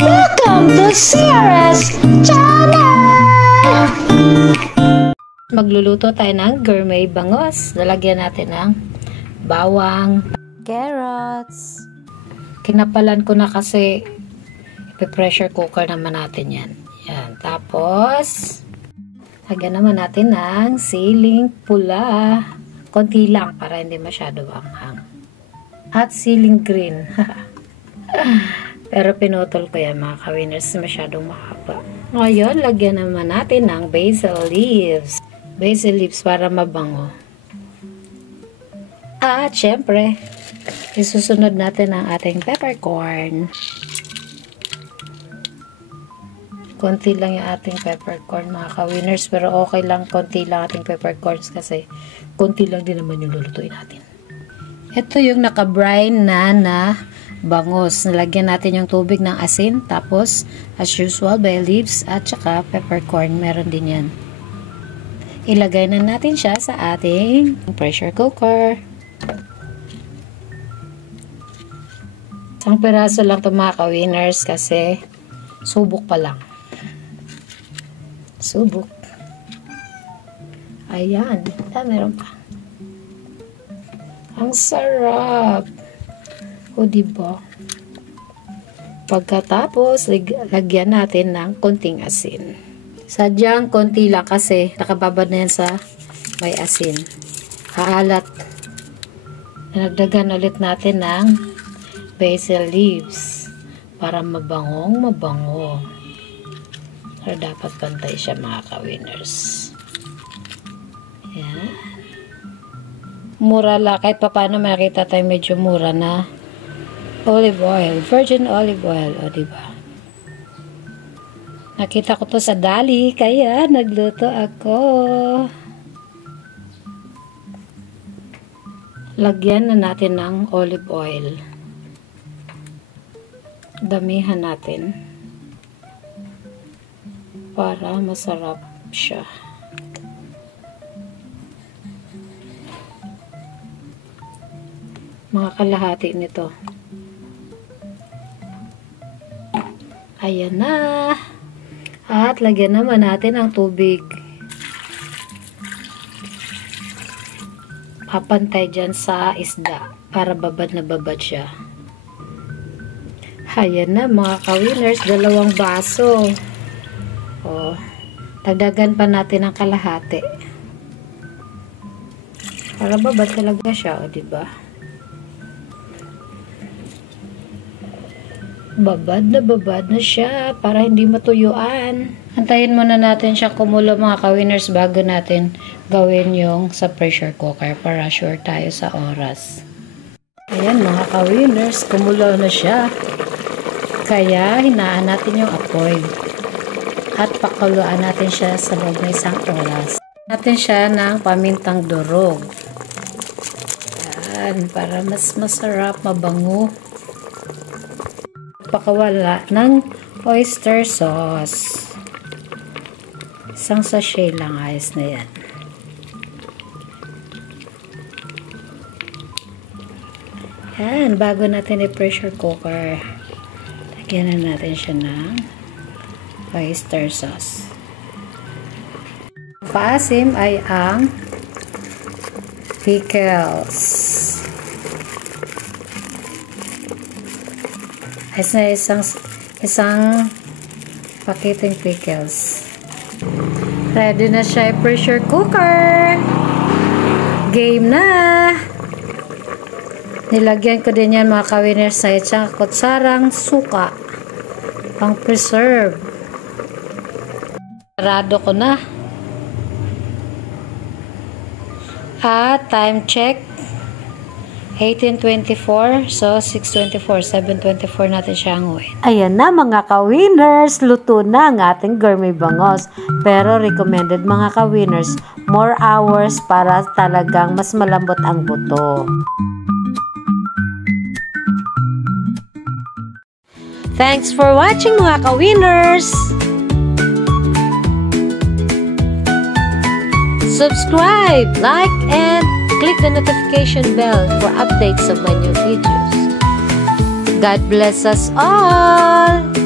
Welcome to CRS Channel! Magluluto tayo ng gourmet bangos. Lalagyan natin ng bawang, carrots. Kinapalan ko na kasi ipe-pressure cooker naman natin yan. Yan. Tapos, lagyan naman natin ng siling pula. Konti lang para hindi masyado anghang. At siling green. Pero pinutol ko yan mga ka-winners, masyadong mahaba. Ngayon, lagyan naman natin ng basil leaves. Basil leaves para mabango. At syempre, isusunod natin ang ating peppercorn. Konti lang yung ating peppercorn mga ka-winners, pero okay lang, konti lang ating peppercorns kasi konti lang din naman yung lulutuin natin. Ito yung naka-brine na bangos. Nalagyan natin yung tubig ng asin. Tapos, as usual, bay leaves at saka peppercorn. Meron din yan. Ilagay na natin siya sa ating pressure cooker. Isang piraso lang ito mga ka-winners kasi subok pa lang. Subok. Ayan. Meron pa. Ang sarap. O, diba? Pagkatapos, lagyan natin ng konting asin. Sadyang konti lang kasi nakababad na yan sa may asin. Haalat. Nagdagan ulit natin ng basil leaves para mabangong mabango. Pero dapat pantay siya mga ka-winners. Yan. Mura lang. Kahit pa paano makita tayo medyo mura na olive oil. Virgin olive oil. O, diba? Nakita ko to sa Dali. Kaya nagluto ako. Lagyan na natin ng olive oil. Damihan natin. Para masarap siya. Mga kalahati nito. Ayan na. At lagyan naman natin ang tubig. Papantay dyan sa isda para babad na babad siya. Ayan na mga ka-winners, 2 baso. O, dagdagan pa natin ang kalahati. Para babad talaga siya, o diba? Babad na siya para hindi matuyuan. Antayin muna natin siya kumulo mga ka-winners bago natin gawin yung sa pressure cooker para sure tayo sa oras. Ayan mga ka-winners, kumulo na siya. Kaya hinaan natin yung apoy. At pakuluan natin siya sa loob ng 1 oras. Natin siya ng pamintang durog. Ayan, para mas masarap, mabango. Pakawala ng oyster sauce. 1 sachet lang, ayos na yan. Yan, bago natin i-pressure cooker, lagyan na natin siya ng oyster sauce. Paasim ay ang pickles. Isang pakiting pickles. Ready na siya i-pressure cooker. Game na. Nilagyan ko din yan mga ka-winners sa isang kutsarang suka. Pang preserve. Sarado ko na. At time check 18:24, so 6:24, 7:24 natin siya hanguin. Ayan na mga ka-winners, luto na ang ating gourmet bangos. Pero recommended mga ka-winners, more hours para talagang mas malambot ang buto. Thanks for watching mga ka-winners! Subscribe, like, and click the notification bell for updates of my new videos. God bless us all!